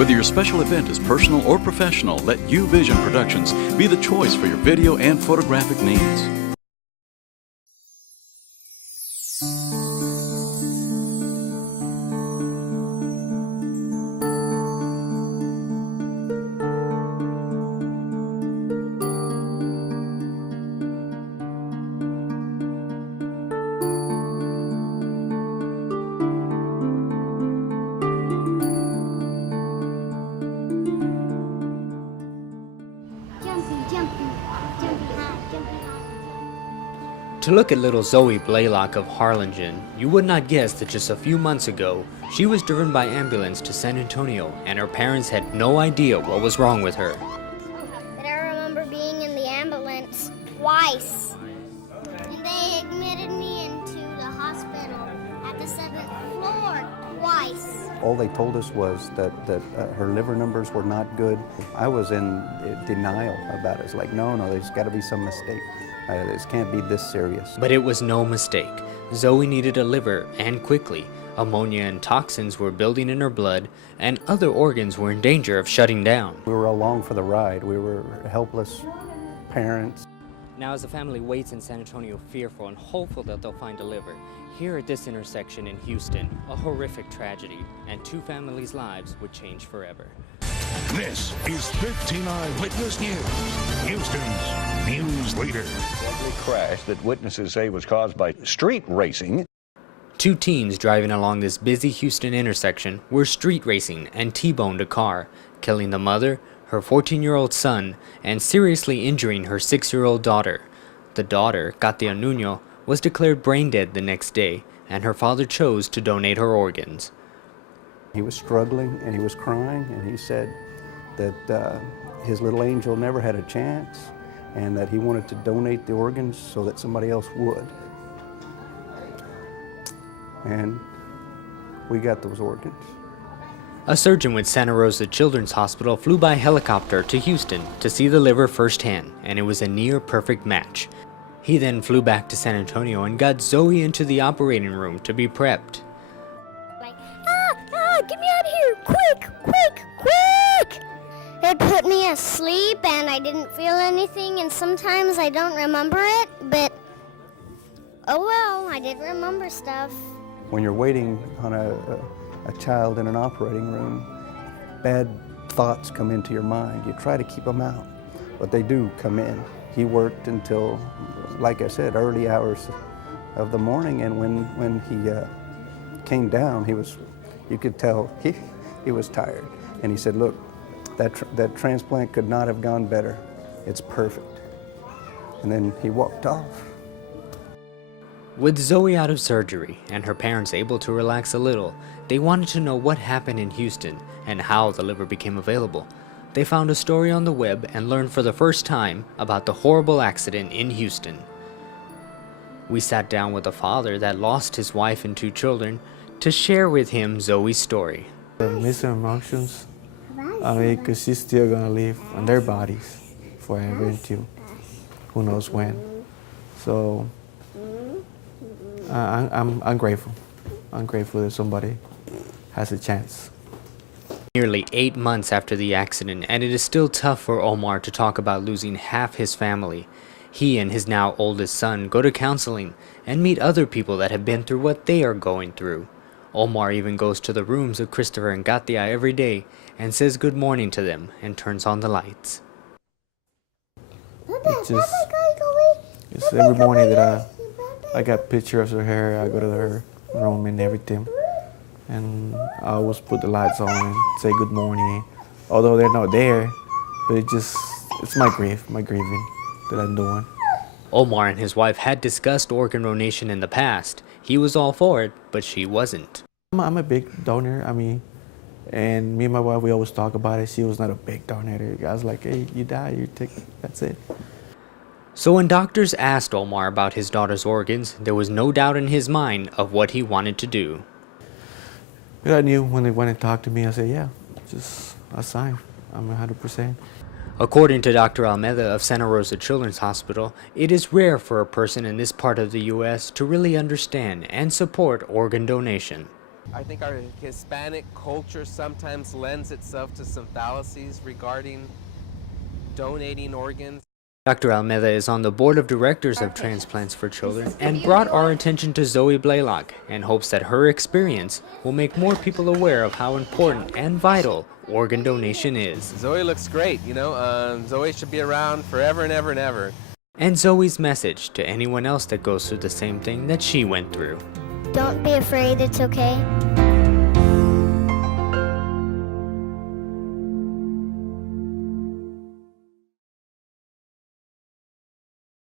Whether your special event is personal or professional, let UVision Productions be the choice for your video and photographic needs. To look at little Zoey Blaylock of Harlingen, you would not guess that just a few months ago, she was driven by ambulance to San Antonio and her parents had no idea what was wrong with her. But I remember being in the ambulance twice. And they admitted me into the hospital at the 7th floor twice. All they told us was that her liver numbers were not good. I was in denial about it. It's like, no, there's got to be some mistake. This can't be this serious. But it was no mistake. Zoey needed a liver, and quickly. Ammonia and toxins were building in her blood, and other organs were in danger of shutting down. We were along for the ride. We were helpless parents. Now as the family waits in San Antonio, fearful and hopeful that they'll find a liver, here at this intersection in Houston, a horrific tragedy, and two families' lives would change forever. This is 15 Eyewitness News, Houston's news leader. Deadly crash that witnesses say was caused by street racing. Two teens driving along this busy Houston intersection were street racing and T-boned a car, killing the mother, her 14-year-old son, and seriously injuring her 6-year-old daughter. The daughter, Katia Nuno, was declared brain dead the next day, and her father chose to donate her organs. He was struggling and he was crying, and he said that his little angel never had a chance and that he wanted to donate the organs so that somebody else would. And we got those organs. A surgeon with Santa Rosa Children's Hospital flew by helicopter to Houston to see the liver firsthand, and it was a near-perfect match. He then flew back to San Antonio and got Zoey into the operating room to be prepped. Like, get me out of here, quick, quick, quick! It put me asleep and I didn't feel anything, and sometimes I don't remember it, but oh well, I did remember stuff. When you're waiting on a child in an operating room, bad thoughts come into your mind. You try to keep them out, but they do come in. He worked until, like I said, early hours of the morning, and when he came down, you could tell he was tired. And he said, look, that transplant could not have gone better. It's perfect. And then he walked off. With Zoey out of surgery and her parents able to relax a little, they wanted to know what happened in Houston and how the liver became available. They found a story on the web and learned for the first time about the horrible accident in Houston. We sat down with a father that lost his wife and 2 children to share with him Zoey's story. The mixed emotions, because she's still gonna live on their bodies forever until who knows when. So I'm grateful. I'm grateful that somebody has a chance. Nearly 8 months after the accident, and it is still tough for Omar to talk about losing half his family. He and his now oldest son go to counseling and meet other people that have been through what they are going through. Omar even goes to the rooms of Christopher and Katia every day and says good morning to them and turns on the lights. It's every morning that I got pictures of her, I go to her room and everything. And I always put the lights on and say good morning. Although they're not there, but it's my grieving that I'm doing. Omar and his wife had discussed organ donation in the past. He was all for it, but she wasn't. I'm a big donor, and me and my wife, we always talk about it. She was not a big donor. I was like, hey, you die, you take, that's it. So when doctors asked Omar about his daughter's organs, there was no doubt in his mind of what he wanted to do. But I knew when they went and talked to me, I said, yeah, I signed. I'm 100%. According to Dr. Almeida of Santa Rosa Children's Hospital, it is rare for a person in this part of the U.S. to really understand and support organ donation. I think our Hispanic culture sometimes lends itself to some fallacies regarding donating organs. Dr. Almeida is on the board of directors of Transplants for Children and brought our attention to Zoey Blaylock in hopes that her experience will make more people aware of how important and vital organ donation is. Zoey looks great, you know. Zoey should be around forever and ever and ever. And Zoey's message to anyone else that goes through the same thing that she went through. Don't be afraid, it's okay.